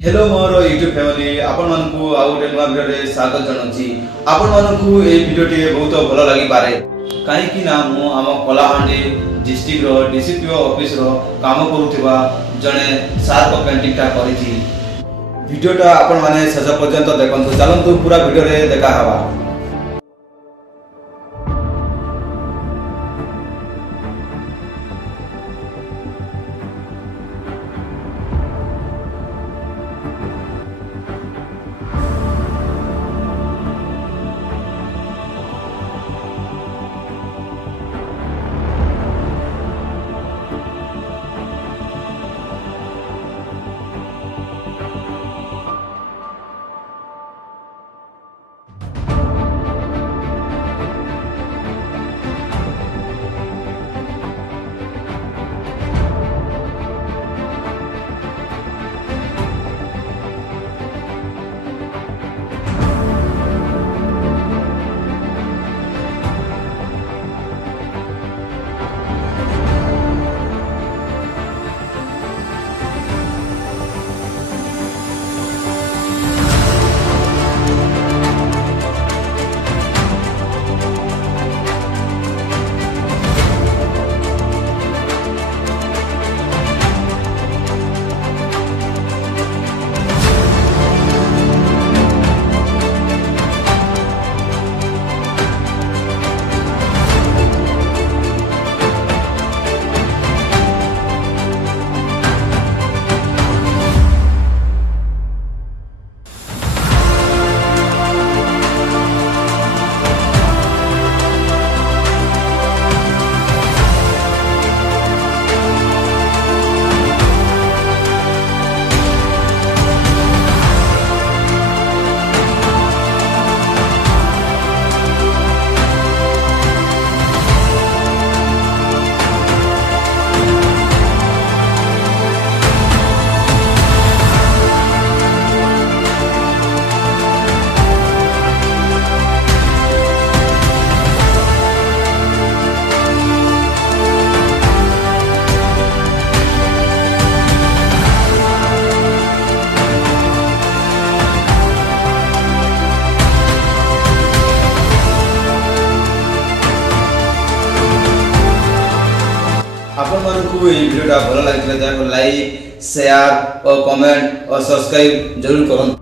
Hello मोर YouTube family आपण मानकु आउ गोटे नुआ वीडियो रे स्वागत जणाउछि। आपण मानकु ए वीडियो टी बहुत भलो लागि पारे काहे कि ना मु आम कलाहांडी डिस्ट्रिक्ट रो डीसीपीओ ऑफिस रो काम करूथिबा जने सार को पेंटिंग टा करिछि। वीडियो टा आपण माने शेष पर्यंत देखंतु। चलंतु पूरा वीडियो रे देखा हवा। आपण मानकु ए वीडियो टा भलो लागितले त लाइक शेयर और कमेंट और सब्सक्राइब जरूर करन।